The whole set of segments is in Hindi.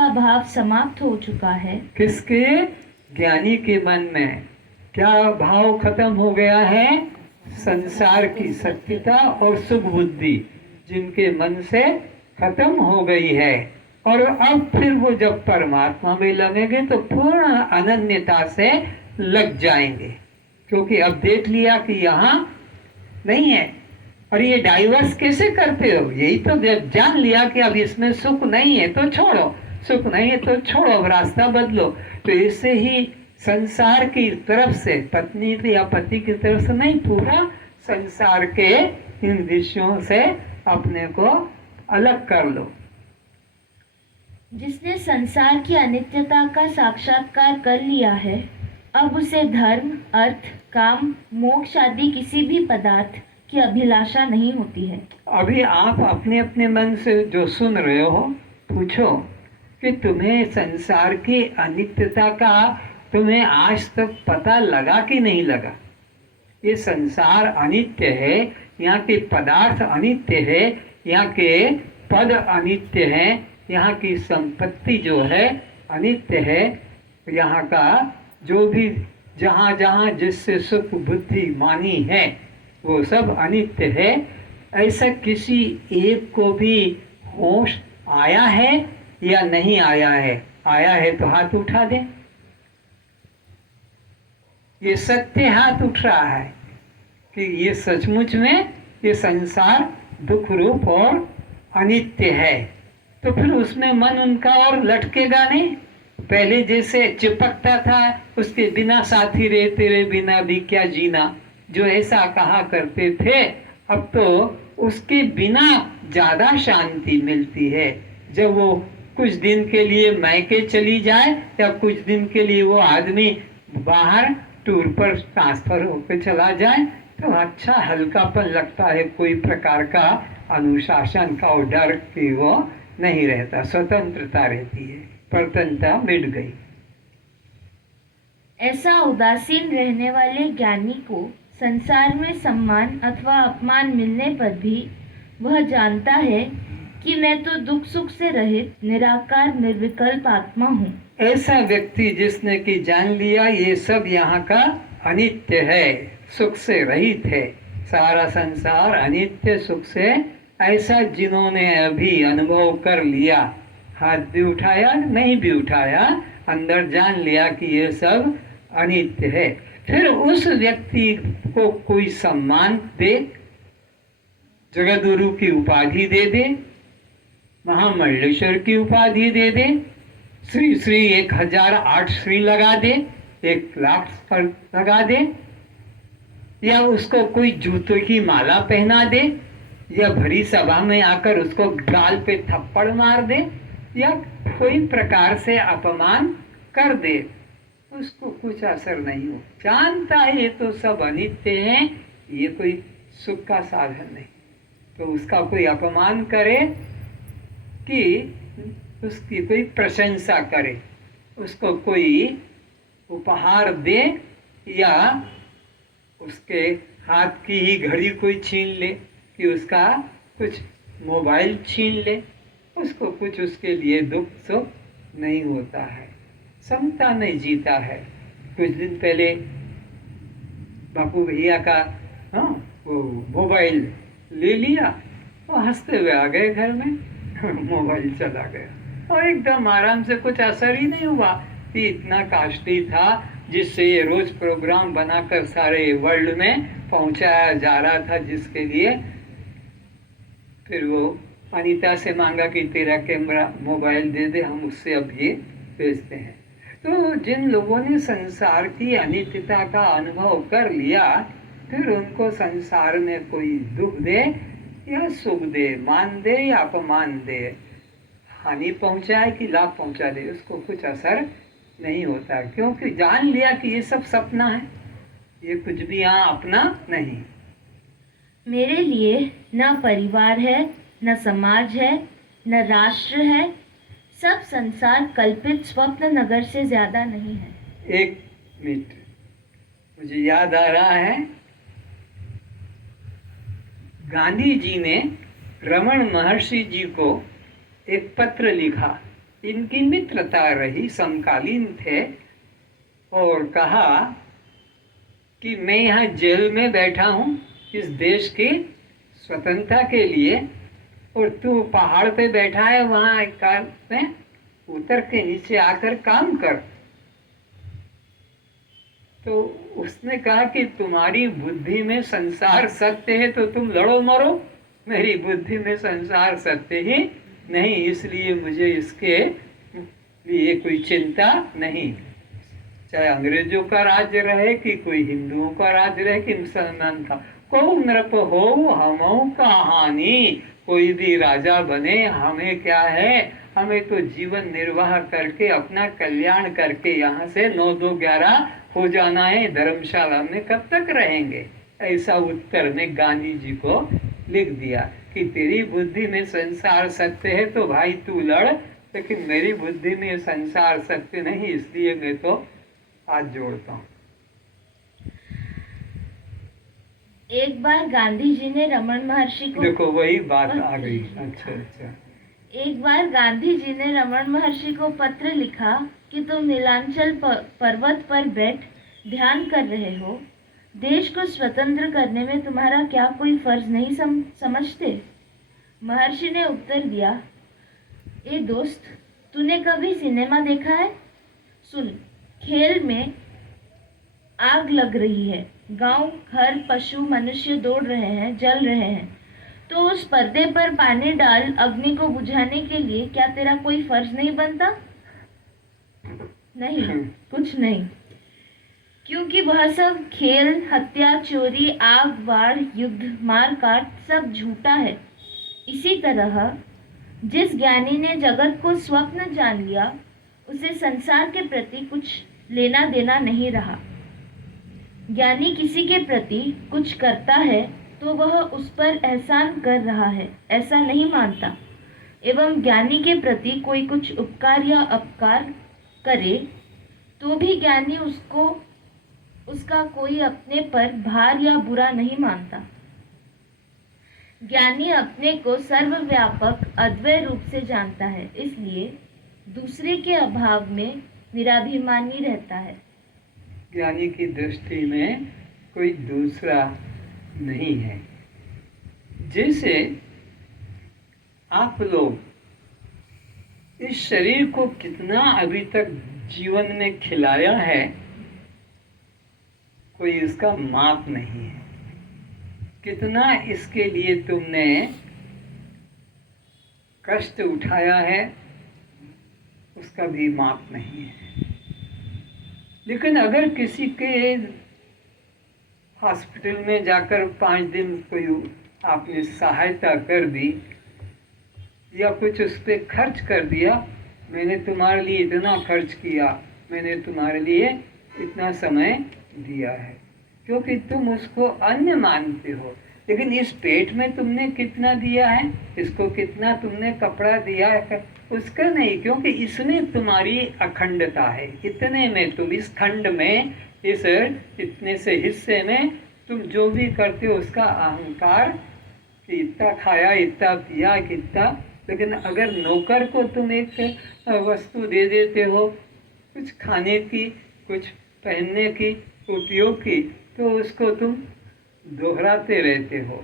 का भाव समाप्त हो चुका है। किसके? ज्ञानी के मन में क्या भाव खत्म हो गया है? संसार की सत्यता और सुख बुद्धि जिनके मन से खत्म हो गई है। और अब फिर वो जब परमात्मा में लगेंगे तो पूर्ण अनन्यता से लग जाएंगे, क्योंकि अब देख लिया कि यहाँ नहीं है। और ये डाइवर्स कैसे करते हो? यही तो जब जान लिया कि अब इसमें सुख नहीं है तो छोड़ो, सुख नहीं है तो छोड़ो, अब रास्ता बदलो। तो इससे ही संसार की तरफ से, पत्नी या पति की तरफ से नहीं, पूरा संसार के इन विषयों से अपने को अलग कर लो। जिसने संसार की अनित्यता का साक्षात्कार कर लिया है, अब उसे धर्म, अर्थ, काम, मोक्ष आदि किसी भी पदार्थ की अभिलाषा नहीं होती है। अभी आप अपने अपने मन से जो सुन रहे हो पूछो कि तुम्हें संसार की अनित्यता का तुम्हें आज तक पता लगा कि नहीं लगा? ये संसार अनित्य है, यहाँ के पदार्थ अनित्य है, यहाँ के पद अनित्य हैं, यहाँ की संपत्ति जो है अनित्य है, यहाँ का जो भी जहाँ जहाँ जिससे सुख बुद्धि मानी है वो सब अनित्य है। ऐसा किसी एक को भी होश आया है या नहीं आया है? आया है तो हाथ उठा दे। ये सत्य हाथ उठ रहा है कि ये सचमुच में ये संसार दुख रूप और अनित्य है। तो फिर उसमें मन उनका और लटकेगा नहीं। पहले जैसे चिपकता था, उसके बिना साथी रे तेरे बिना भी क्या जीना, जो ऐसा कहा करते थे, अब तो उसके बिना ज़्यादा शांति मिलती है। जब वो कुछ दिन के लिए मैके चली जाए या कुछ दिन के लिए वो आदमी बाहर टूर पर ट्रांसफर होकर चला जाए तो अच्छा हल्कापन लगता है, कोई प्रकार का अनुशासन का और डर की वो नहीं रहता, स्वतंत्रता रहती है, प्रतनता मिट गई। ऐसा उदासीन रहने वाले ज्ञानी को संसार में सम्मान अथवा अपमान मिलने पर भी वह जानता है कि मैं तो दुख सुख से रहित निराकार निर्विकल्प आत्मा हूँ। ऐसा व्यक्ति जिसने कि जान लिया ये सब यहाँ का अनित्य है, सुख से रहित है, सारा संसार अनित्य सुख से, ऐसा जिन्होंने अभी अनुभव कर लिया, हाथ भी उठाया नहीं भी उठाया, अंदर जान लिया कि ये सब अनित्य है, फिर उस व्यक्ति को कोई सम्मान दे, जगद्गुरु की उपाधि दे दे, महामंडलेश्वर की उपाधि दे दे, श्री श्री 1008 श्री लगा दे, 1,00,000 पर लगा दे, या उसको कोई जूतों की माला पहना दे, या भरी सभा में आकर उसको गाल पे थप्पड़ मार दे, या कोई प्रकार से अपमान कर दे, उसको कुछ असर नहीं हो। जानता है ये तो सब अनित्य है, ये कोई सुख का साधन नहीं, तो उसका कोई अपमान करे कि उसकी कोई प्रशंसा करे, उसको कोई उपहार दे, या उसके हाथ की ही घड़ी कोई छीन ले, कि उसका कुछ मोबाइल छीन ले, उसको कुछ उसके लिए दुख सुख नहीं होता है, समता नहीं जीता है। कुछ दिन पहले बापू भैया का वो मोबाइल ले लिया, वो हंसते हुए आ गए घर में, मोबाइल चला गया और एकदम आराम से, कुछ असर ही नहीं हुआ कि इतना कास्टली था जिससे ये रोज प्रोग्राम बनाकर सारे वर्ल्ड में पहुंचाया जा रहा था, जिसके लिए फिर वो अनीता से मांगा कि तेरा कैमरा मोबाइल दे दे, हम उससे अब ये बेचते हैं। तो जिन लोगों ने संसार की अनित्यता का अनुभव कर लिया, फिर उनको संसार में कोई दुख दे या सुख दे, मान दे या अपमान दे, हानि पहुंचाए कि लाभ पहुंचा दे, उसको कुछ असर नहीं होता, क्योंकि जान लिया कि ये सब सपना है, ये कुछ भी यहाँ अपना नहीं। मेरे लिए न परिवार है, न समाज है, न राष्ट्र है, सब संसार कल्पित स्वप्न नगर से ज्यादा नहीं है। एक मिनट, मुझे याद आ रहा है, गांधी जी ने रमन महर्षि जी को एक पत्र लिखा इनकी मित्रता रही, समकालीन थे, और कहा कि मैं यहाँ जेल में बैठा हूँ इस देश की स्वतंत्रता के लिए, और तू पहाड़ पे बैठा है, वहाँ एक कार में उतर के नीचे आकर काम कर। तो उसने कहा कि तुम्हारी बुद्धि में संसार सत्य है तो तुम लड़ो मरो, मेरी बुद्धि में संसार सत्य ही नहीं, इसलिए मुझे इसके लिए कोई चिंता नहीं। चाहे अंग्रेजों का राज्य रहे कि कोई हिंदुओं का राज्य रहे कि मुसलमान का, को नृप हो हमऊ कहानी, कोई भी राजा बने हमें क्या है, हमें तो जीवन निर्वाह करके अपना कल्याण करके यहाँ से 9-2-11 हो जाना है, धर्मशाला में कब तक रहेंगे। ऐसा उत्तर में गांधी जी को लिख दिया कि तेरी बुद्धि में संसार सत्य है तो भाई तू लड़, लेकिन मेरी बुद्धि में संसार सत्य नहीं, इसलिए मैं तो हाथ जोड़ता हूँ। एक बार गांधी जी ने रमन महर्षि को, देखो वही बात आ गई। अच्छा अच्छा। एक बार गांधी जी ने रमन महर्षि को पत्र लिखा कि तुम नीलांचल पर्वत पर बैठ ध्यान कर रहे हो, देश को स्वतंत्र करने में तुम्हारा क्या कोई फर्ज नहीं समझते। महर्षि ने उत्तर दिया, ए दोस्त, तूने कभी सिनेमा देखा है? सुन, खेल में आग लग रही है, गांव घर पशु मनुष्य दौड़ रहे हैं, जल रहे हैं, तो उस पर्दे पर पानी डाल अग्नि को बुझाने के लिए क्या तेरा कोई फर्ज नहीं बनता? नहीं, कुछ नहीं, क्योंकि वह सब खेल, हत्या, चोरी, आग, बाढ़, युद्ध, मार काट सब झूठा है। इसी तरह जिस ज्ञानी ने जगत को स्वप्न जान लिया, उसे संसार के प्रति कुछ लेना देना नहीं रहा। ज्ञानी किसी के प्रति कुछ करता है तो वह उस पर एहसान कर रहा है ऐसा नहीं मानता, एवं ज्ञानी के प्रति कोई कुछ उपकार या अपकार करे तो भी ज्ञानी उसका कोई अपने पर भार या बुरा नहीं मानता। ज्ञानी अपने को सर्वव्यापक अद्वय रूप से जानता है, इसलिए दूसरे के अभाव में निराभिमानी रहता है। ज्ञानी की दृष्टि में कोई दूसरा नहीं है। जैसे आप लोग इस शरीर को कितना अभी तक जीवन में खिलाया है, कोई इसका माप नहीं है। कितना इसके लिए तुमने कष्ट उठाया है, उसका भी माप नहीं है। लेकिन अगर किसी के हॉस्पिटल में जाकर 5 दिन कोई आपने सहायता कर दी या कुछ उस पर खर्च कर दिया, मैंने तुम्हारे लिए इतना खर्च किया, मैंने तुम्हारे लिए इतना समय दिया है, क्योंकि तुम उसको अन्य मानते हो। लेकिन इस पेट में तुमने कितना दिया है, इसको कितना तुमने कपड़ा दिया है, उसका नहीं, क्योंकि इसमें तुम्हारी अखंडता है। इतने में तुम इस खंड में, इस इतने से हिस्से में तुम जो भी करते हो उसका अहंकार कि इतना खाया, इतना पिया, कितना। लेकिन अगर नौकर को तुम एक वस्तु दे देते हो, कुछ खाने की, कुछ पहनने की, उपयोग की, तो उसको तुम दोहराते रहते हो।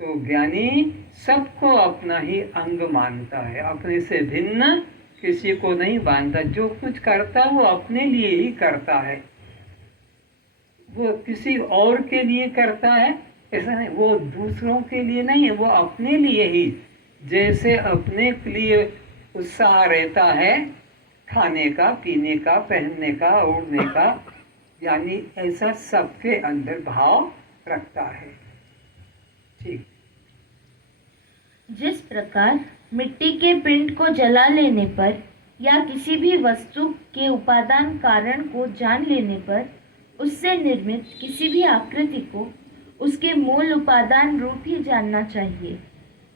तो ज्ञानी सबको अपना ही अंग मानता है, अपने से भिन्न किसी को नहीं मानता। जो कुछ करता वो अपने लिए ही करता है, वो किसी और के लिए करता है ऐसा नहीं, वो दूसरों के लिए नहीं है, वो अपने लिए ही। जैसे अपने लिए उत्साह रहता है खाने का, पीने का, पहनने का, ओढ़ने का, यानी ऐसा सबके अंदर भाव रखता है। ठीक। जिस प्रकार मिट्टी के पिंड को जला लेने पर या किसी भी वस्तु के उपादान कारण को जान लेने पर उससे निर्मित किसी भी आकृति को उसके मूल उपादान रूप ही जानना चाहिए।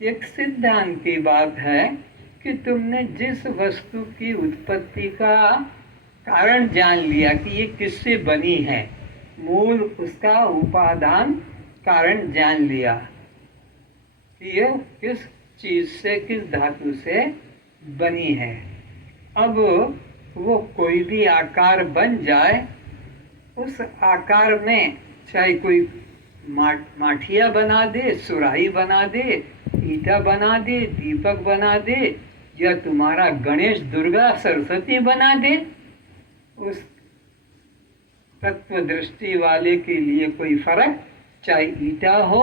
एक सिद्धांत की बात है कि तुमने जिस वस्तु की उत्पत्ति का कारण जान लिया कि ये किससे बनी है, मूल उसका उपादान कारण जान लिया कि ये किस चीज से, किस धातु से बनी है, अब वो कोई भी आकार बन जाए, उस आकार में चाहे कोई माठिया बना दे, सुराही बना दे, ईटा बना दे, दीपक बना दे, या तुम्हारा गणेश दुर्गा सरस्वती बना दे, उस तत्व दृष्टि वाले के लिए कोई फर्क, चाहे ईटा हो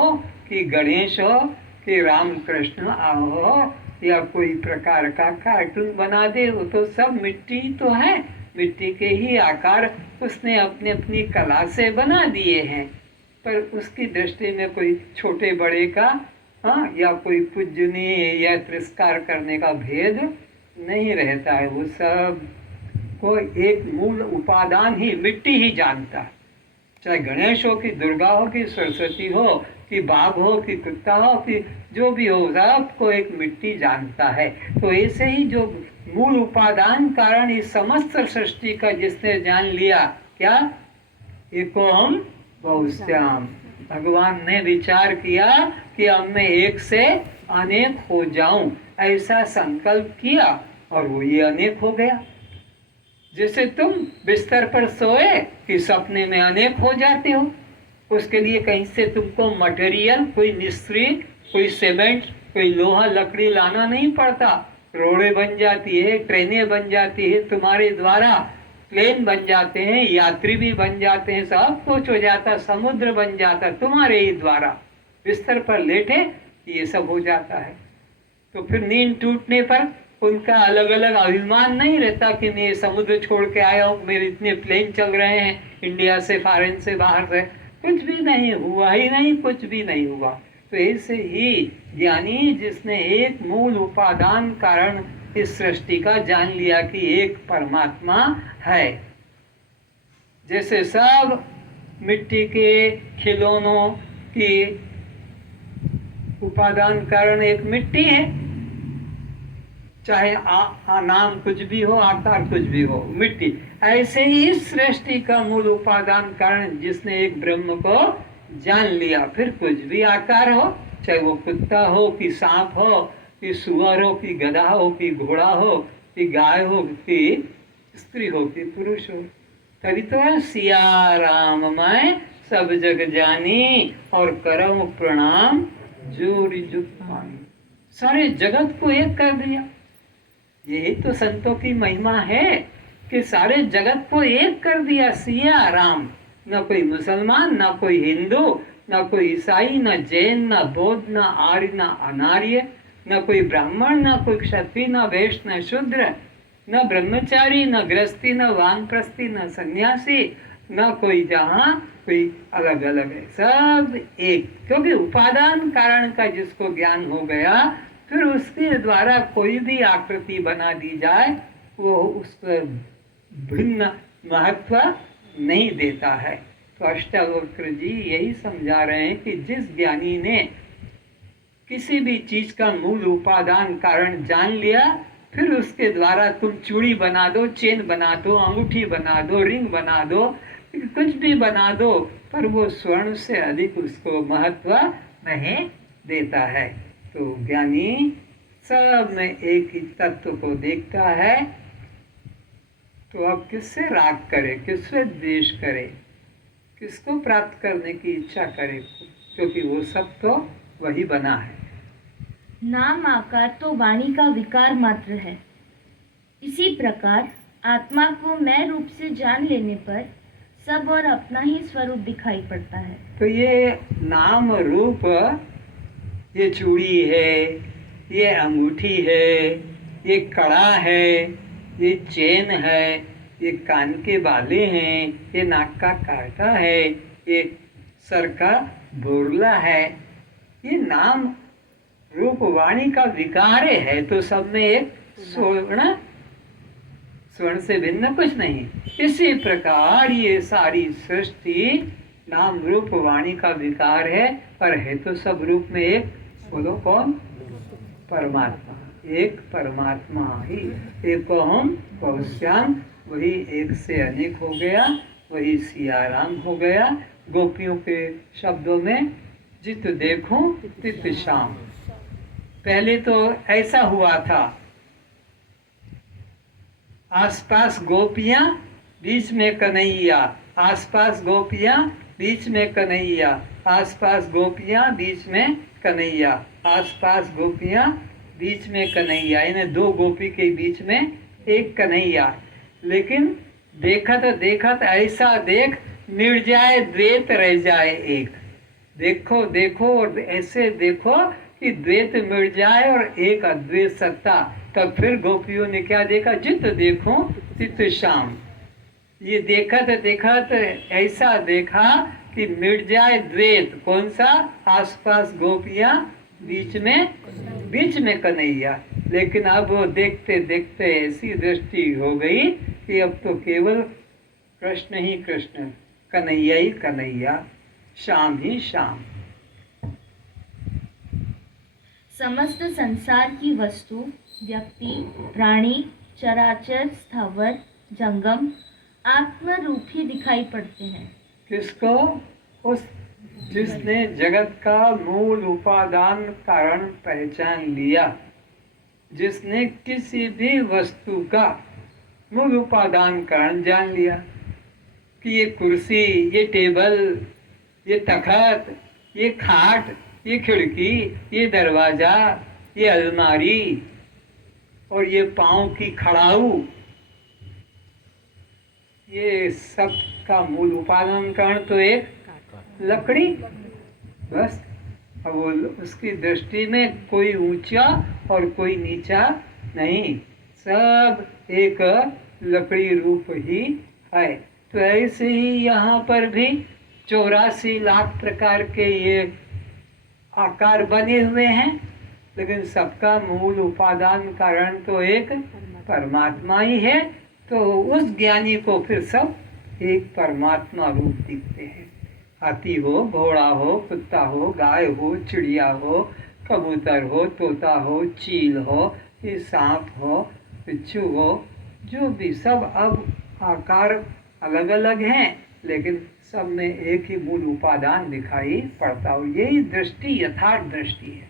कि गणेश हो कि राम कृष्ण हो या कोई प्रकार का कार्टून बना दे, वो तो सब मिट्टी तो है, मिट्टी के ही आकार उसने अपनी अपनी कला से बना दिए हैं। पर उसकी दृष्टि में कोई छोटे बड़े का या कोई पूजनीय या तिरस्कार करने का भेद नहीं रहता है। वो सब को एक मूल उपादान ही मिट्टी ही जानता है। चाहे गणेश हो कि दुर्गा हो कि सरस्वती हो कि बाघ हो कि कुत्ता हो कि जो भी हो, सबको एक मिट्टी जानता है। तो ऐसे ही जो मूल उपादान कारण इस समस्त सृष्टि का जिसने जान लिया, क्या एको हम बहुश्याम, भगवान ने विचार किया कि अब मैं एक से अनेक हो जाऊं, ऐसा संकल्प किया और वो ये अनेक हो गया। जैसे तुम बिस्तर पर सोए कि सपने में अनेक हो जाते हो, उसके लिए कहीं से तुमको मटेरियल, कोई मिस्त्री, कोई सीमेंट, कोई लोहा लकड़ी लाना नहीं पड़ता। रोडें बन जाती है, ट्रेनें बन जाती है तुम्हारे द्वारा, प्लेन बन जाते हैं, यात्री भी बन जाते हैं, सब कुछ हो जाता, समुद्र बन जाता तुम्हारे ही द्वारा। बिस्तर पर लेटे ये सब हो जाता है। तो फिर नींद टूटने पर उनका अलग अलग अभिमान नहीं रहता कि मैं ये समुद्र छोड़ के आया हूँ, मेरे इतने प्लेन चल रहे हैं इंडिया से, फॉरेन से, बाहर से, कुछ भी नहीं हुआ ही नहीं, कुछ भी नहीं हुआ। तो ऐसे ही ज्ञानी जिसने एक मूल उपादान कारण इस सृष्टि का जान लिया कि एक परमात्मा है। जैसे सब मिट्टी के खिलौनों की उपादान कारण एक मिट्टी है, चाहे नाम कुछ भी हो, आकार कुछ भी हो, मिट्टी। ऐसे ही इस सृष्टि का मूल उपादान कारण जिसने एक ब्रह्म को जान लिया, फिर कुछ भी आकार हो, चाहे वो कुत्ता हो कि सांप हो कि सुअर हो कि गधा हो कि घोड़ा हो कि गाय हो कि स्त्री हो कि पुरुष हो, तभी तो है सिया राम मैं सब जग जानी और करम प्रणाम जोरी जुग पानी। सारे जगत को एक कर दिया। यही तो संतों की महिमा है कि सारे जगत को एक कर दिया सिया राम। न कोई मुसलमान, न कोई हिंदू, न कोई ईसाई, न जैन, न बौद्ध, न आर्य, न अनार्य, न कोई ब्राह्मण, न कोई क्षत्रिय, न वैश्य, न शूद्र, न ब्रह्मचारी, न गृहस्थी, न वानप्रस्थी, न सन्यासी, न कोई जहाँ कोई अलग अलग है, सब एक। क्योंकि उपादान कारण का जिसको ज्ञान हो गया, फिर उसके द्वारा कोई भी आकृति बना दी जाए वो उसको भिन्न महत्व नहीं देता है। तो अष्टावक्र जी यही समझा रहे हैं कि जिस ज्ञानी ने किसी भी चीज का मूल उपादान कारण जान लिया, फिर उसके द्वारा तुम चूड़ी बना दो, चेन बना दो, अंगूठी बना दो, रिंग बना दो, कुछ भी बना दो, पर वो स्वर्ण से अधिक उसको महत्व नहीं देता है। तो ज्ञानी सब में एक ही तत्व को देखता है। तो अब किससे राग करे, किससे द्वेष करे, किसको प्राप्त करने की इच्छा करे, क्योंकि वो सब तो वही बना है। नाम आकार तो वाणी का विकार मात्र है। इसी प्रकार आत्मा को मैं रूप से जान लेने पर सब और अपना ही स्वरूप दिखाई पड़ता है। तो ये नाम रूप, ये चूड़ी है, ये अंगूठी है, ये कड़ा है, ये चेन है, ये कान के बाले हैं, ये नाक का कांटा है, ये सर का बोरला है, ये नाम रूप वाणी का विकार है। तो सब में एक स्वर्ण, स्वर्ण से भिन्न कुछ नहीं। इसी प्रकार ये सारी सृष्टि नाम रूप वाणी का विकार है, पर है तो सब रूप में एक। बोलो कौन? परमात्मा। एक परमात्मा ही। एक हम बहुश्याम, वही एक से अनेक हो गया, वही सियाराम हो गया। गोपियों के शब्दों में जित देखो तित श्याम। पहले तो ऐसा हुआ था आसपास गोपियां, बीच में कन्हैया, आसपास गोपियां, बीच में कन्हैया, आसपास गोपियां, बीच में कन्हैया, आसपास गोपियां, बीच में कन्हैया। इन्हें दो गोपी के बीच में एक कन्हैया। लेकिन देखत ऐसा देख, मिट जाए द्वैत रह जाए एक। देखो देखो और ऐसे देखो कि द्वैत मिट जाए और एक अद्वैत सत्ता। तब फिर गोपियों ने क्या देखा? चित्त देखो चित्त श्याम। ये देखत ऐसा देखा कि मिट जाए द्वैत। कौन सा? आसपास गोपियां, बीच में कन्हैया। लेकिन अब वो देखते देखते ऐसी दृष्टि हो गई कि अब तो केवल कृष्ण ही कृष्ण, कन्हैया ही कन्हैया, श्याम ही श्याम। समस्त संसार की वस्तु, व्यक्ति, प्राणी, चराचर, स्थावर, जंगम आत्म रूप ही दिखाई पड़ते हैं। किसको? उस जिसने जगत का मूल उपादान कारण पहचान लिया, जिसने किसी भी वस्तु का मूल उपादान कारण जान लिया कि ये कुर्सी, ये टेबल, ये तखत, ये खाट, ये खिड़की, ये दरवाजा, ये अलमारी और ये पाँव की खड़ाऊ, ये सब का मूल उपादान कारण तो एक लकड़ी। बस अब वो उसकी दृष्टि में कोई ऊंचा और कोई नीचा नहीं, सब एक लकड़ी रूप ही है। तो ऐसे ही यहाँ पर भी 84 लाख प्रकार के ये आकार बने हुए हैं, लेकिन सबका मूल उपादान कारण तो एक परमात्मा ही है। तो उस ज्ञानी को फिर सब एक परमात्मा रूप दिखते हैं। हाथी हो, घोड़ा हो, कुत्ता हो, गाय हो, चिड़िया हो, कबूतर हो, तोता हो, चील हो, ये सांप हो, बिच्छू हो, जो भी सब अब आकार अलग अलग हैं, लेकिन सब में एक ही मूल उपादान दिखाई पड़ता हो। यही दृष्टि यथार्थ दृष्टि है।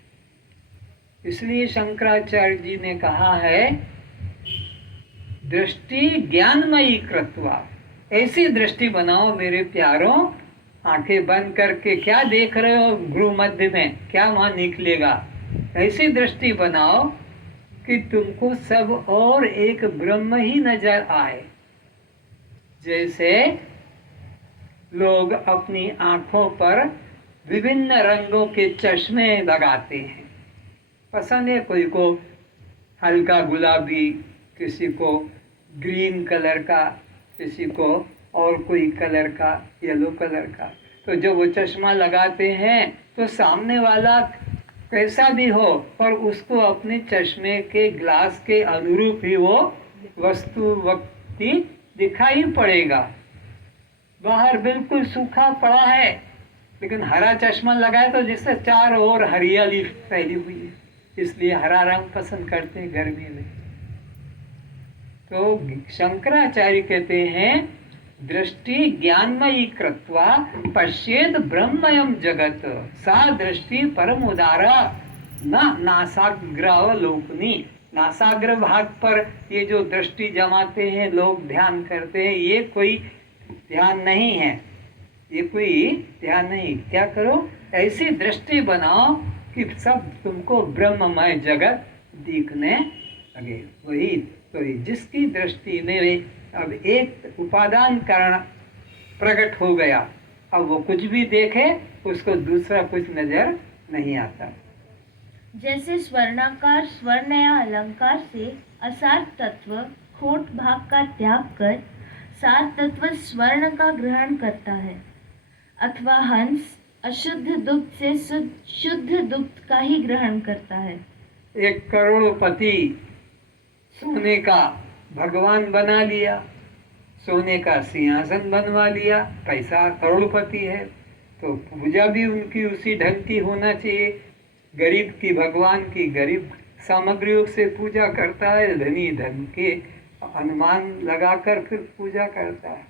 इसलिए शंकराचार्य जी ने कहा है, दृष्टि ज्ञानमयी कृत्वा। ऐसी दृष्टि बनाओ मेरे प्यारों, आंखें बंद करके क्या देख रहे हो गुरु मध्य में, क्या वहां निकलेगा? ऐसी दृष्टि बनाओ कि तुमको सब और एक ब्रह्म ही नजर आए। जैसे लोग अपनी आंखों पर विभिन्न रंगों के चश्मे लगाते हैं, पसंद है कोई को हल्का गुलाबी, किसी को ग्रीन कलर का, किसी को और कोई कलर का, येलो कलर का। तो जब वो चश्मा लगाते हैं तो सामने वाला कैसा भी हो, पर उसको अपने चश्मे के ग्लास के अनुरूप ही वो वस्तु व्यक्ति दिखाई पड़ेगा। बाहर बिल्कुल सूखा पड़ा है, लेकिन हरा चश्मा लगाए तो जिससे चारों ओर हरियाली फैली हुई है, इसलिए हरा रंग पसंद करते हैं गर्मी में। तो शंकराचार्य कहते हैं, दृष्टि ज्ञानमयी कृत्वा पश्येद ब्रह्मयम जगत, सा दृष्टि परम उदारा न नासाग्र लोकनी। नासाग्र भाग पर ये जो दृष्टि जमाते हैं लोग, ध्यान करते हैं, ये कोई ध्यान नहीं है, ये कोई ध्यान नहीं। क्या करो? ऐसी दृष्टि बनाओ कि सब तुमको ब्रह्ममय जगत दिखने लगे। वही तो जिसकी दृष्टि में अब एक उपादान कारण प्रकट हो गया, अब वो कुछ भी देखे उसको दूसरा कुछ नजर नहीं आता। जैसे स्वर्णाकार स्वर्ण या अलंकार से असार तत्व खोट भाग का त्याग कर सार तत्व स्वर्ण का ग्रहण करता है, अथवा हंस अशुद्ध दुग्ध से शुद्ध दुग्ध का ही ग्रहण करता है। एक करोड़पति सोने का भगवान बना लिया, सोने का सिंहासन बनवा लिया, पैसा करोड़पति है, तो पूजा भी उनकी उसी ढंग की होना चाहिए। गरीब की भगवान की गरीब सामग्रियों से पूजा करता है, धनी धन के अनुमान लगाकर फिर पूजा करता है।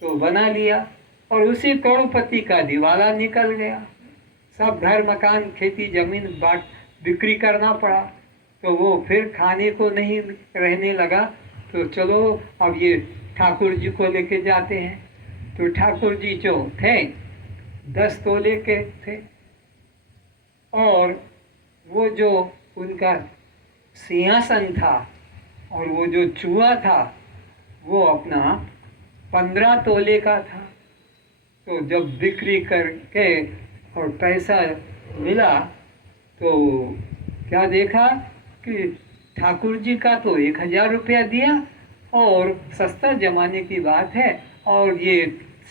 तो बना लिया और उसी करोड़पति का दिवाला निकल गया, सब घर मकान खेती जमीन बिक्री करना पड़ा, तो वो फिर खाने को नहीं रहने लगा, तो चलो अब ये ठाकुर जी को लेके जाते हैं। तो ठाकुर जी जो थे 10 तोले के थे, और वो जो उनका सिंहासन था और वो जो चूहा था वो अपना 15 तोले का था। तो जब बिक्री करके और पैसा मिला तो क्या देखा कि ठाकुर जी का तो 1000 रुपया दिया, और सस्ता जमाने की बात है, और ये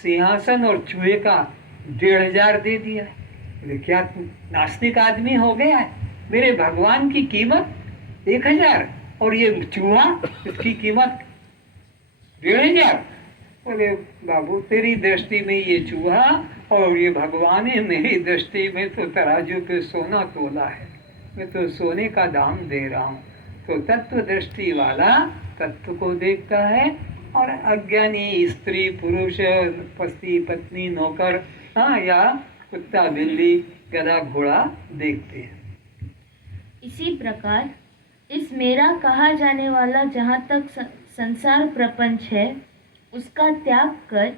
सिंहासन और चूहे का 1500 दे दिया। बोले क्या नास्तिक आदमी हो गया है? मेरे भगवान की कीमत 1000 और ये चूहा इसकी कीमत 1500। बोले बाबू तेरी दृष्टि में ये चूहा और ये भगवान है, मेरी दृष्टि में तो तराजू पे सोना तोला है, मैं तो सोने का दाम दे रहा हूँ। तो तत्व दृष्टि वाला तत्व को देखता है, और अज्ञानी स्त्री पुरुष पति पत्नी नौकर या कुत्ता बिल्ली गधा घोड़ा देखते हैं। इसी प्रकार इस मेरा कहा जाने वाला जहाँ तक संसार प्रपंच है उसका त्याग कर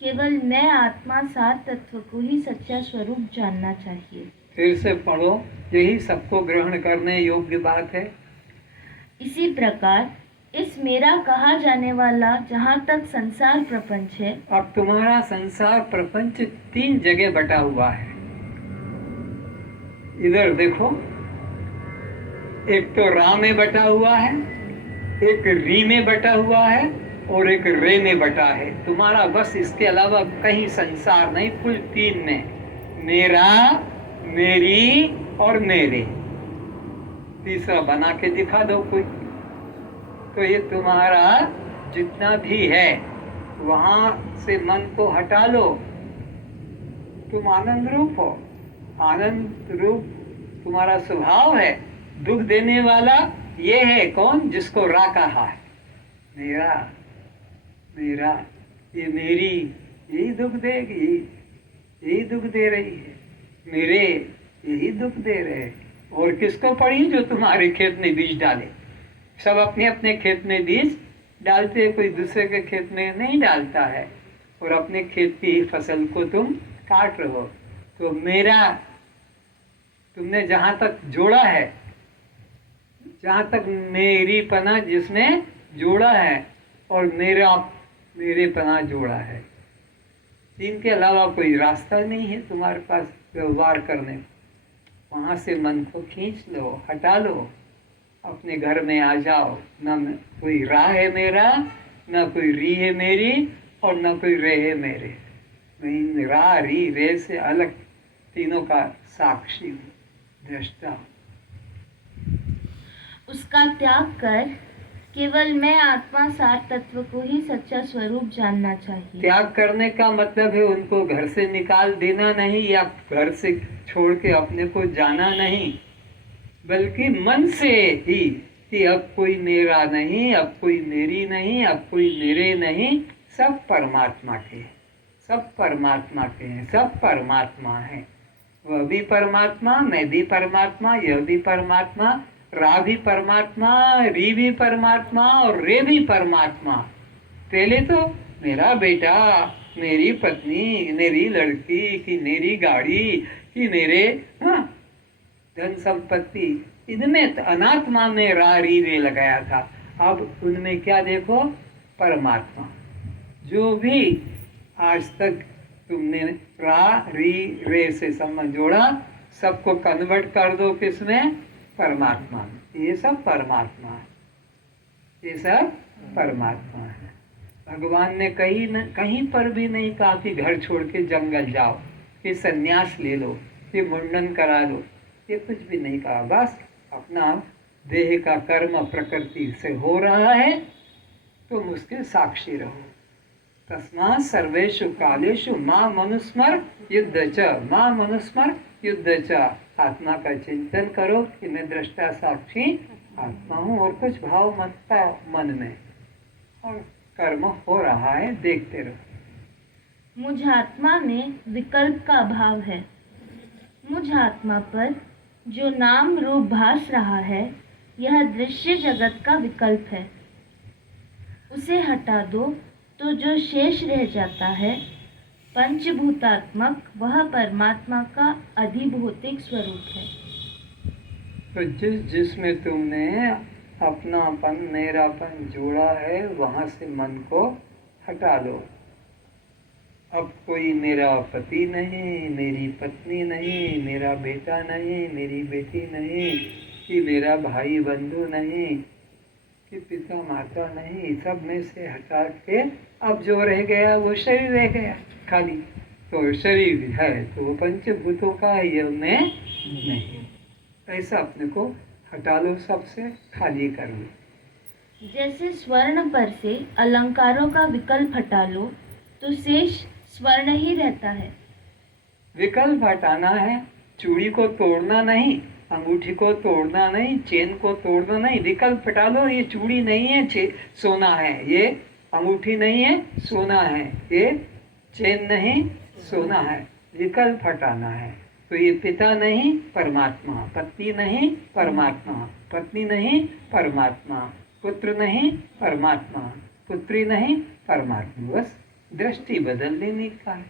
केवल मैं आत्मा सार तत्व को ही सच्चा स्वरूप जानना चाहिए। फिर से पढ़ो, यही सबको ग्रहण करने योग्य बात है। इसी प्रकार इस मेरा कहा जाने वाला जहाँ तक संसार प्रपंच है। अब तुम्हारा संसार प्रपंच 3 जगह बटा हुआ है। इधर देखो, एक तो रा में बटा हुआ है, एक री में बटा हुआ है, और एक रे में बटा है। तुम्हारा बस इसके अलावा कहीं संसार नहीं, कुल 3 में, मेरा, मेरी और मेरे। तीसरा बना के दिखा दो कोई। तो ये तुम्हारा जितना भी है वहां से मन को हटा लो, तुम आनंद रूप हो। आनंद रूप तुम्हारा स्वभाव है। दुख देने वाला ये है कौन? जिसको रा कहा है, मेरा मेरा, ये मेरी यही दुख देगी, यही दुख दे रही है, मेरे यही दुख दे रहे हैं। और किसको पड़ी? जो तुम्हारे खेत में बीज डाले। सब अपने अपने खेत में बीज डालते हैं, कोई दूसरे के खेत में नहीं डालता है, और अपने खेत की फसल को तुम काट रहे हो। तो मेरा तुमने जहाँ तक जोड़ा है, जहाँ तक मेरी पना जिसने जोड़ा है, और मेरा मेरे पना जोड़ा है, इनके अलावा कोई रास्ता नहीं है तुम्हारे पास व्यवहार करने को। वहाँ से मन को खींच लो, हटा लो, अपने घर में आ जाओ। न कोई रा है मेरा, न कोई री है मेरी, और न कोई रे है मेरे। मैं इन रा री रे से अलग तीनों का साक्षी हूँ, दृष्टा हूँ। उसका त्याग कर केवल मैं आत्मा सार तत्व को ही सच्चा स्वरूप जानना चाहिए। त्याग करने का मतलब है उनको घर से निकाल देना नहीं, या घर से छोड़ के अपने को जाना नहीं, बल्कि मन से ही कि अब कोई मेरा नहीं, अब कोई मेरी नहीं, अब कोई मेरे नहीं, सब परमात्मा के हैं, सब परमात्मा के हैं, सब परमात्मा है। वह भी परमात्मा, मैं भी परमात्मा, यह भी परमात्मा, रा भी परमात्मा, री भी परमात्मा, और रे भी परमात्मा। पहले तो मेरा बेटा, मेरी पत्नी, मेरी लड़की, कि मेरी गाड़ी, कि मेरे धन संपत्ति, इनमें अनात्मा में रा री रे लगाया था। अब उनमें क्या देखो? परमात्मा। जो भी आज तक तुमने रा री रे से संबंध जोड़ा, सबको कन्वर्ट कर दो किसमें? परमात्मा में। ये सब परमात्मा है, ये सब परमात्मा है। भगवान ने कहीं पर भी नहीं कहा कि घर छोड़ के जंगल जाओ, कि संन्यास ले लो, कि मुंडन करा लो, ये कुछ भी नहीं कहा। बस अपना देह का कर्म प्रकृति से हो रहा है, तुम उसके साक्षी रहो। तस्मात् सर्वेषु कालेषु मां मनुस्मर युद्ध च, मां मनुस्मर युद्ध च। आत्मा का चिंतन करो कि मैं दृष्टा साक्षी आत्मा हूँ, और कुछ भाव मत पाओ मन में, और कर्म हो रहा है, देखते रहो। मुझ आत्मा में विकल्प का अभाव है। मुझ आत्मा पर जो नाम रूप भास रहा है, यह दृश्य जगत का विकल्प है। उसे हटा दो तो जो शेष रह जाता है पंचभूतात्मक, वह परमात्मा का अधिभौतिक स्वरूप है। तो जिसमें तुमने अपनापन मेरापन जोड़ा है वहां से मन को हटा लो। अब कोई मेरा पति नहीं, मेरी पत्नी नहीं, मेरा बेटा नहीं, मेरी बेटी नहीं, कि मेरा भाई बंधु नहीं, कि पिता माता नहीं, सब में से हटा के अब जो रह गया वो शरीर रह गया खाली। तो शरीर है तो वो पंचभूतों का है, ये मैं नहीं। ऐसा अपने को हटा लो, सबसे खाली कर लो। जैसे स्वर्ण पर से अलंकारों का विकल्प हटा लो तो शेष स्वर्ण ही रहता है। विकल्प हटाना है, चूड़ी को तोड़ना नहीं, अंगूठी को तोड़ना नहीं, चेन को तोड़ना नहीं। विकल्प हटा लो, ये चूड़ी नहीं है सोना है, ये अंगूठी नहीं है सोना है, ये चेन नहीं सोना है। विकल्प हटाना है। तो ये पिता नहीं परमात्मा, पत्नी नहीं परमात्मा, पत्नी नहीं परमात्मा, पुत्र नहीं परमात्मा, पुत्री नहीं परमात्मा। बस दृष्टि बदल लेने का है।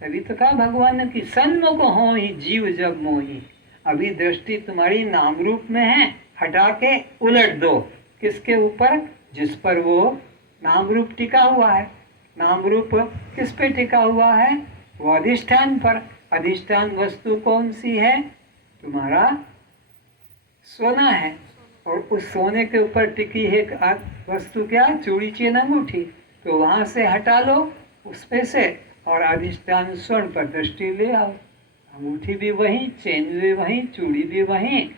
तभी तो कहा भगवान ने कि सन्मुख हो ही जीव जब मोही। अभी दृष्टि तुम्हारी नाम रूप में है, हटा के उलट दो। किसके ऊपर? जिस पर वो नाम रूप टिका हुआ है। नाम रूप किस पे टिका हुआ है? वो अधिष्ठान पर। अधिष्ठान वस्तु कौन सी है? तुम्हारा सोना है। और उस सोने के ऊपर टिकी है वस्तु क्या? चूड़ी चेन अंगूठी। तो वहां से हटा लो उस पे से, और अधिष्ठान स्वर्ण पर दृष्टि ले आओ। अंगूठी भी वही, चेन भी वही, चूड़ी भी वही,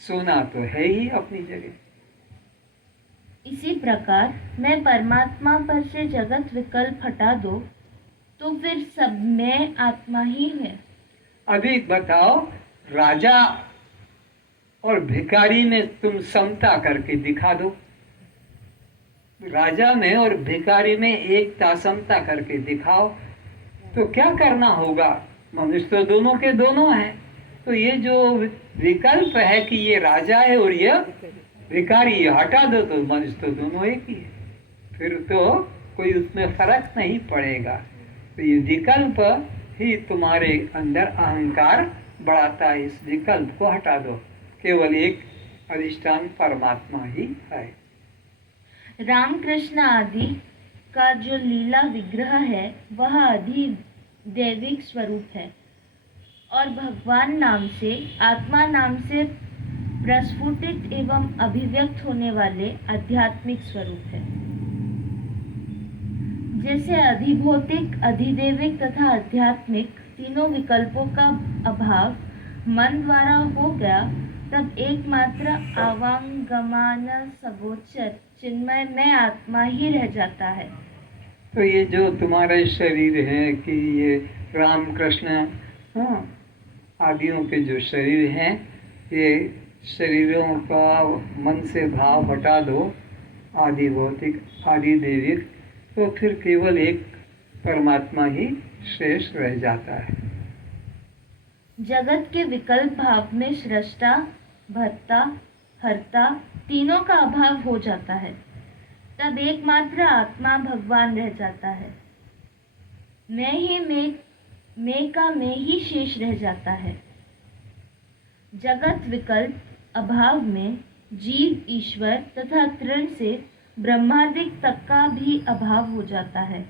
सोना तो है ही अपनी जगह। इसी प्रकार मैं परमात्मा पर से जगत विकल्प हटा दो तो फिर सब में आत्मा ही है। अभी बताओ, राजा और भिखारी में तुम समता करके दिखा दो। राजा में और भिखारी में एकता समता करके दिखाओ। तो क्या करना होगा? मनुष्य तो दोनों के दोनों हैं। तो ये जो विकल्प है कि ये राजा है और ये भिखारी, ये हटा दो तो मनुष्य तो दोनों एक ही है। फिर तो कोई उसमें फर्क नहीं पड़ेगा। तो ये विकल्प ही तुम्हारे अंदर अहंकार बढ़ाता है। इस विकल्प को हटा दो। केवल एक अधिष्ठान परमात्मा ही है। रामकृष्ण आदि का जो लीला विग्रह है वह अधिदैविक स्वरूप है और भगवान नाम से, आत्मा नाम से प्रस्फुटित एवं अभिव्यक्त होने वाले आध्यात्मिक स्वरूप है। जैसे अधिभौतिक, अधिदैविक तथा आध्यात्मिक तीनों विकल्पों का अभाव मन द्वारा हो गया, तब एकमात्र आवांगमान सगोचर चिन्मय में आत्मा ही रह जाता है। तो ये जो तुम्हारा शरीर है कि ये राम कृष्ण आदियों के जो शरीर हैं, ये शरीरों का मन से भाव हटा दो, आदि भौतिक आदि दैविक, तो फिर केवल एक परमात्मा ही शेष रह जाता है। जगत के विकल्प भाव में सृष्टा, भर्ता, हर्ता तीनों का अभाव हो जाता है। तब एकमात्र आत्मा भगवान रह जाता है। मैं ही मैं का मैं ही शेष रह जाता है। जगत विकल्प अभाव में जीव, ईश्वर तथा तृण से ब्रह्मादिक तक का भी अभाव हो जाता है।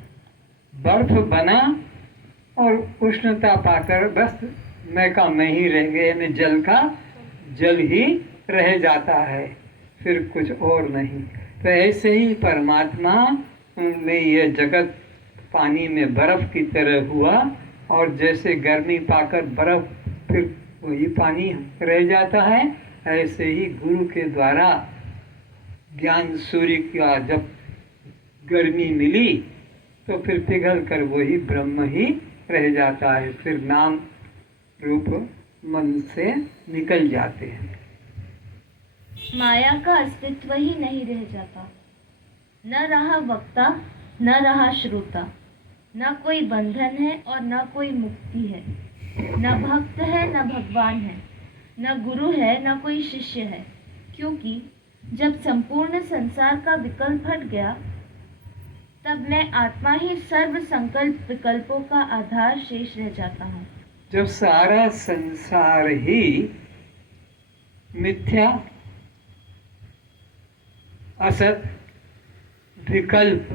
बर्फ बना और उष्णता पाकर बस मैं का मैं ही रह गए, में जल का जल ही रह जाता है, फिर कुछ और नहीं। तो ऐसे ही परमात्मा में यह जगत पानी में बर्फ की तरह हुआ, और जैसे गर्मी पाकर बर्फ फिर वही पानी रह जाता है, ऐसे ही गुरु के द्वारा ज्ञान सूर्य का जब गर्मी मिली तो फिर पिघल कर वही ब्रह्म ही रह जाता है। फिर नाम रूप मन से निकल जाते हैं। माया का अस्तित्व ही नहीं रह जाता। न रहा वक्ता, न रहा श्रोता, न कोई बंधन है और न कोई मुक्ति है। न भक्त है, न भगवान है, न गुरु है, न कोई शिष्य है। क्योंकि जब संपूर्ण संसार का विकल्प हट गया तब मैं आत्मा ही सर्व संकल्प विकल्पों का आधार शेष रह जाता हूँ। जब सारा संसार ही मिथ्या, असत, विकल्प,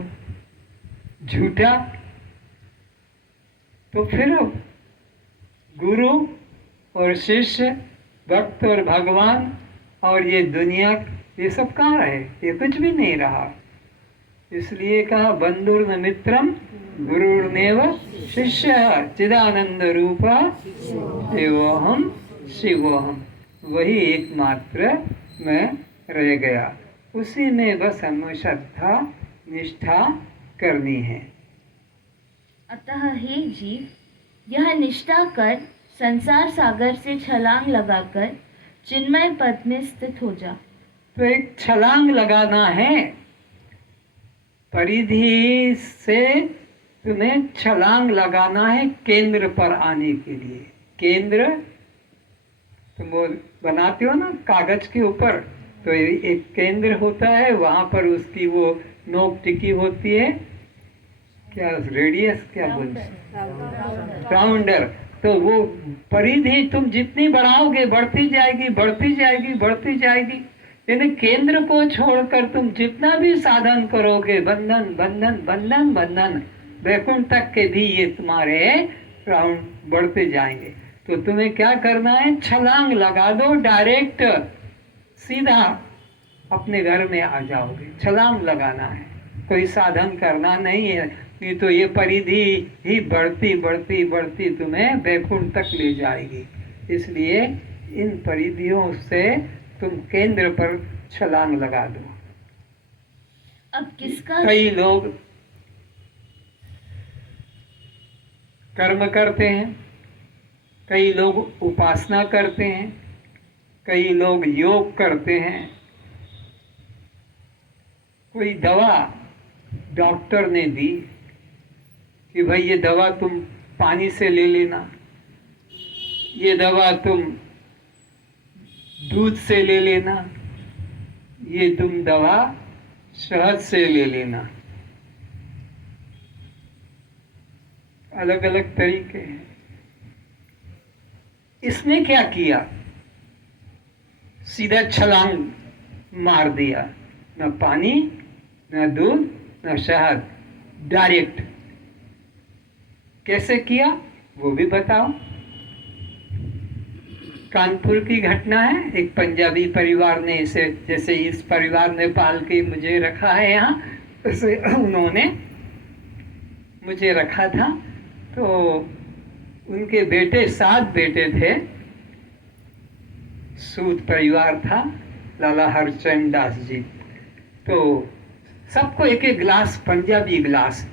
झूठा, तो फिर गुरु और शिष्य, भक्त और भगवान और ये दुनिया, ये सब कहाँ रहे? ये कुछ भी नहीं रहा। इसलिए कहा बंधुर्न मित्रम गुरुर्नेव शिष्य चिदानंद रूपा शिवोहम शिवोहम। वही एकमात्र मैं रह गया, उसी में बस हमें श्रद्धा निष्ठा करनी है। अतः हे जीव, यह निष्ठा कर संसार सागर से छलांग लगाकर चिन्मय पद में स्थित हो जा। तो एक छलांग लगाना है, परिधि से तुम्हें छलांग लगाना है केंद्र पर आने के लिए। केंद्र तुम वो बनाते हो ना कागज के ऊपर, तो एक केंद्र होता है, वहां पर उसकी वो नोक टिकी होती है, क्या रेडियस क्या बोलते हैं, राउंडर। तो वो परिधि तुम जितनी बढ़ाओगे बढ़ती जाएगी बढ़ती जाएगी बढ़ती जाएगी। यानी केंद्र को छोड़कर तुम जितना भी साधन करोगे, बंधन बंधन बंधन बंधन, वैकुंठ तक के भी ये तुम्हारे राउंड बढ़ते जाएंगे। तो तुम्हें क्या करना है? छलांग लगा दो, डायरेक्ट सीधा अपने घर में आ जाओगे। छलांग लगाना है, कोई साधन करना नहीं है, नहीं तो ये परिधि ही बढ़ती बढ़ती बढ़ती तुम्हें वैकुंठ तक ले जाएगी। इसलिए इन परिधियों से तुम केंद्र पर छलांग लगा दो। अब किसका कई लोग कर्म करते हैं, कई लोग उपासना करते हैं, कई लोग योग करते हैं, कोई दवा डॉक्टर ने दी कि भाई ये दवा तुम पानी से ले लेना, ये दवा तुम दूध से ले लेना, ये तुम दवा शहद से ले लेना। अलग अलग तरीके हैं। इसने क्या किया? सीधा छलांग मार दिया, न पानी न दूध न शहद, डायरेक्ट। कैसे किया वो भी बताओ। कानपुर की घटना है। एक पंजाबी परिवार ने इसे, जैसे इस परिवार ने पाल के मुझे रखा है यहाँ, वैसे उन्होंने मुझे रखा था। तो उनके बेटे 7 बेटे थे, सूद परिवार था, लाला हरचंद दास जी। तो सबको एक एक गिलास, पंजाबी गिलास,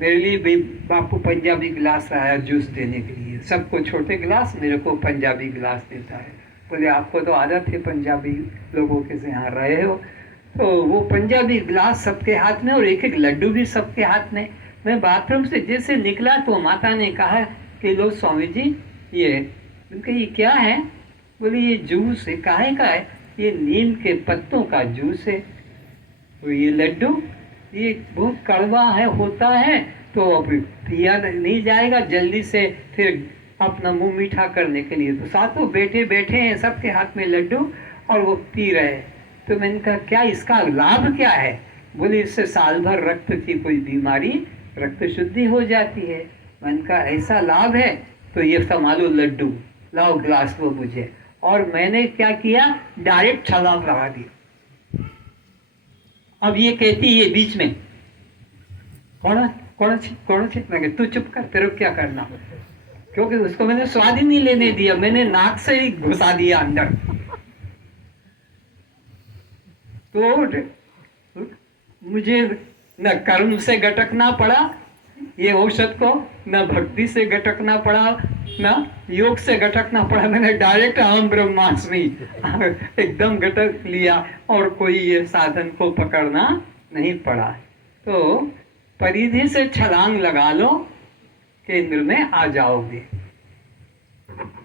मेरे लिए भी बापू पंजाबी गिलास आया जूस देने के लिए। सबको छोटे गिलास, मेरे को पंजाबी गिलास देता है। बोले आपको तो आदत है पंजाबी लोगों के से यहाँ रहे हो। तो वो पंजाबी गिलास सबके हाथ में और एक एक लड्डू भी सबके हाथ में। मैं बाथरूम से जैसे निकला तो माता ने कहा कि लो स्वामी जी ये, उनके ये क्या है? बोले ये जूस है। काहे का है? ये नीम के पत्तों का जूस है। तो ये लड्डू ये बहुत कड़वा है, होता है, तो अब पिया नहीं जाएगा जल्दी से, फिर अपना मुंह मीठा करने के लिए। तो सातों बेटे बैठे हैं, सबके हाथ में लड्डू और वो पी रहे हैं। तो मैंने कहा क्या इसका लाभ क्या है? बोले इससे साल भर रक्त की कोई बीमारी, रक्त शुद्धि हो जाती है। मैंने कहा ऐसा लाभ है? तो ये संभालो लड्डू, लाओ गिलास वो मुझे। और मैंने क्या किया? डायरेक्ट छलांग लगा दी। अब ये कहती है बीच में, कौन कौन कौन सी? मैं तू चुप कर, तेरे को क्या करना? क्योंकि उसको मैंने स्वाद ही नहीं लेने दिया, मैंने नाक से ही घुसा दिया अंदर। तो मुझे न कर्म से गटकना पड़ा ये औषध को, न भक्ति से गटकना पड़ा, न योग से गटकना पड़ा। मैंने डायरेक्ट अहम ब्रह्मास्मि एकदम गटक लिया और कोई ये साधन को पकड़ना नहीं पड़ा। तो परिधि से छलांग लगा लो, केंद्र में आ जाओगे।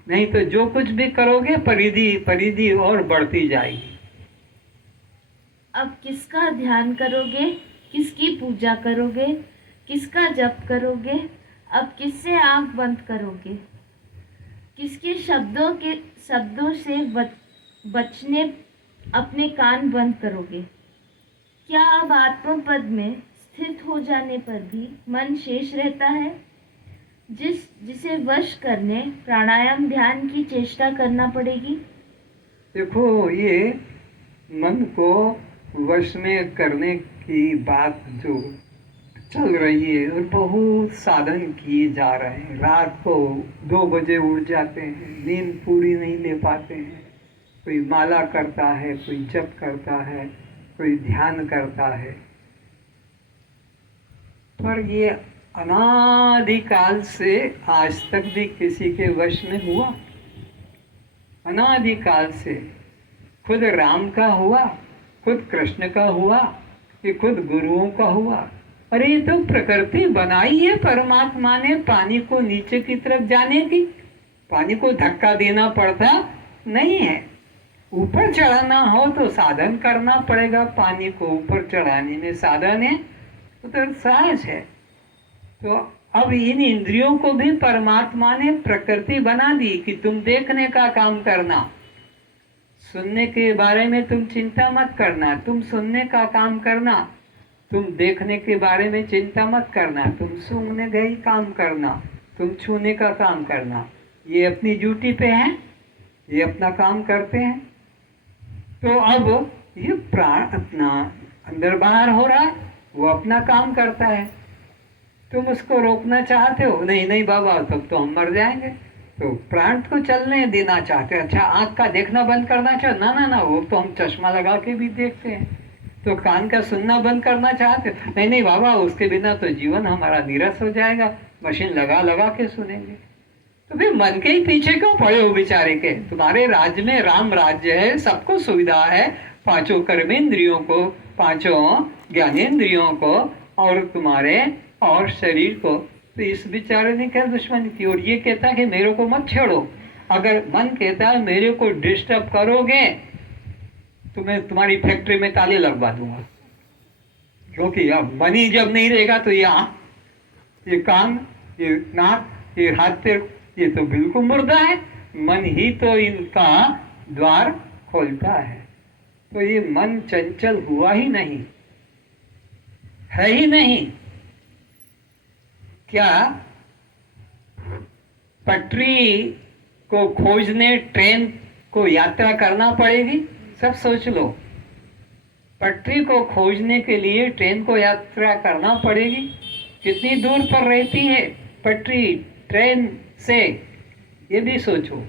नहीं तो जो कुछ भी करोगे परिधि परिधि और बढ़ती जाएगी। अब किसका ध्यान करोगे? किसकी पूजा करोगे, किसका जप करोगे, अब किससे आंख बंद करोगे, किसके शब्दों से बचने अपने कान बंद करोगे। क्या अब आत्मपद में स्थित हो जाने पर भी मन शेष रहता है, जिसे वश करने प्राणायाम ध्यान की चेष्टा करना पड़ेगी। देखो, ये मन को वश में करने की बात जो चल रही है और बहुत साधन किए जा रहे हैं। रात को 2 बजे उठ जाते हैं, नींद पूरी नहीं ले पाते हैं। कोई माला करता है, कोई जप करता है, कोई ध्यान करता है, पर ये अनादिकाल से आज तक भी किसी के वश में हुआ? अनादिकाल से खुद राम का हुआ, खुद कृष्ण का हुआ, कि खुद गुरुओं का हुआ? अरे ये तो प्रकृति बनाई है परमात्मा ने पानी को नीचे की तरफ जाने की। पानी को धक्का देना पड़ता नहीं है। ऊपर चढ़ाना हो तो साधन करना पड़ेगा, पानी को ऊपर चढ़ाने में साधन है तो सहज है। तो अब इन इंद्रियों को भी परमात्मा ने प्रकृति बना दी कि तुम देखने का काम करना, सुनने के बारे में तुम चिंता मत करना, तुम सुनने का काम करना, तुम देखने के बारे में चिंता मत करना, तुम सूंघने का ही काम करना, तुम छूने का काम करना। ये अपनी ड्यूटी पे हैं, ये अपना काम करते हैं। तो अब ये प्राण अपना अंदर बाहर हो रहा है, वो अपना काम करता है। तुम उसको रोकना चाहते हो, नहीं नहीं बाबा तब तो हम मर जाएंगे। तो प्राण को चलने देना चाहते हैं। अच्छा, आँख का देखना बंद करना चाहते, ना ना ना, वो तो हम चश्मा लगा के भी देखते हैं। तो कान का सुनना बंद करना चाहते, नहीं नहीं बाबा उसके बिना तो जीवन हमारा नीरस हो जाएगा, मशीन लगा लगा के सुनेंगे। तो फिर मन के ही पीछे क्यों पड़े हो बेचारे के? तुम्हारे राज्य में राम राज्य है, सबको सुविधा है, 5 कर्मेंद्रियों को, 5 ज्ञानेंद्रियों को और तुम्हारे और शरीर को। तो इस बेचारे ने क्या दुश्मनी की? और ये कहता है कि मेरे को मत छेड़ो। अगर मन कहता है मेरे को डिस्टर्ब करोगे तो मैं तुम्हारी फैक्ट्री में ताले लगवा दूंगा, क्योंकि अब मन ही जब नहीं रहेगा तो ये आँख, ये कान, ये नाक, ये हाथ पैर, ये तो बिल्कुल मुर्दा है। मन ही तो इनका द्वार खोलता है। तो ये मन चंचल हुआ ही नहीं, है ही नहीं। क्या पटरी को खोजने ट्रेन को यात्रा करना पड़ेगी? सब सोच लो। पटरी को खोजने के लिए ट्रेन को यात्रा करना पड़ेगी। कितनी दूर पर रहती है पटरी ट्रेन से, ये भी सोचो।